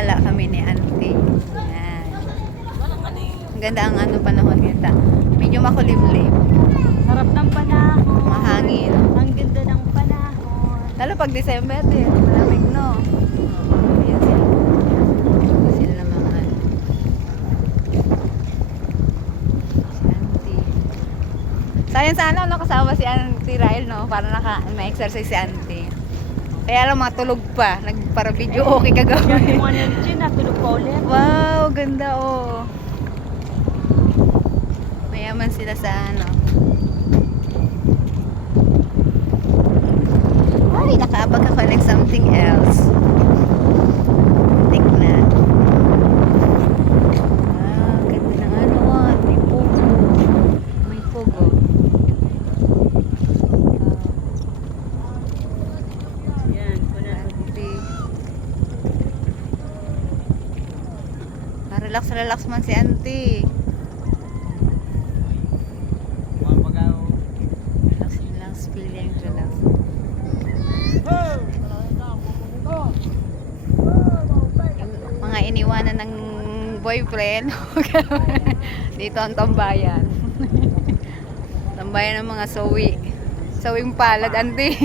gala kami ni auntie. Yan. Ang ganda ang panahon ngayon. Medyo makulimlim. Sarap ng panahon. Mahangin. Ang ganda ng panahon. Lalo pag December din. Malamig, no? Ayan sila. Sila naman si auntie. Sayang sana, no? Kasama si auntie Rael, no? Para ma-exercise si auntie. Kaya lang matulog pa. Para video okay kagawin. Yung ano dyan, natulog pa ulit. Wow, ganda oh. Mayaman sila sa Ay, nakaabag ako like something else. Tignan. Wow, ganda ng may pugo. May pugo. Yan, Relax man si auntie. Relax, feeling relax. Yung mga iniwanan ng boyfriend. Dito ang tambayan. Tambayan ng mga sawi. Sawing palad, auntie.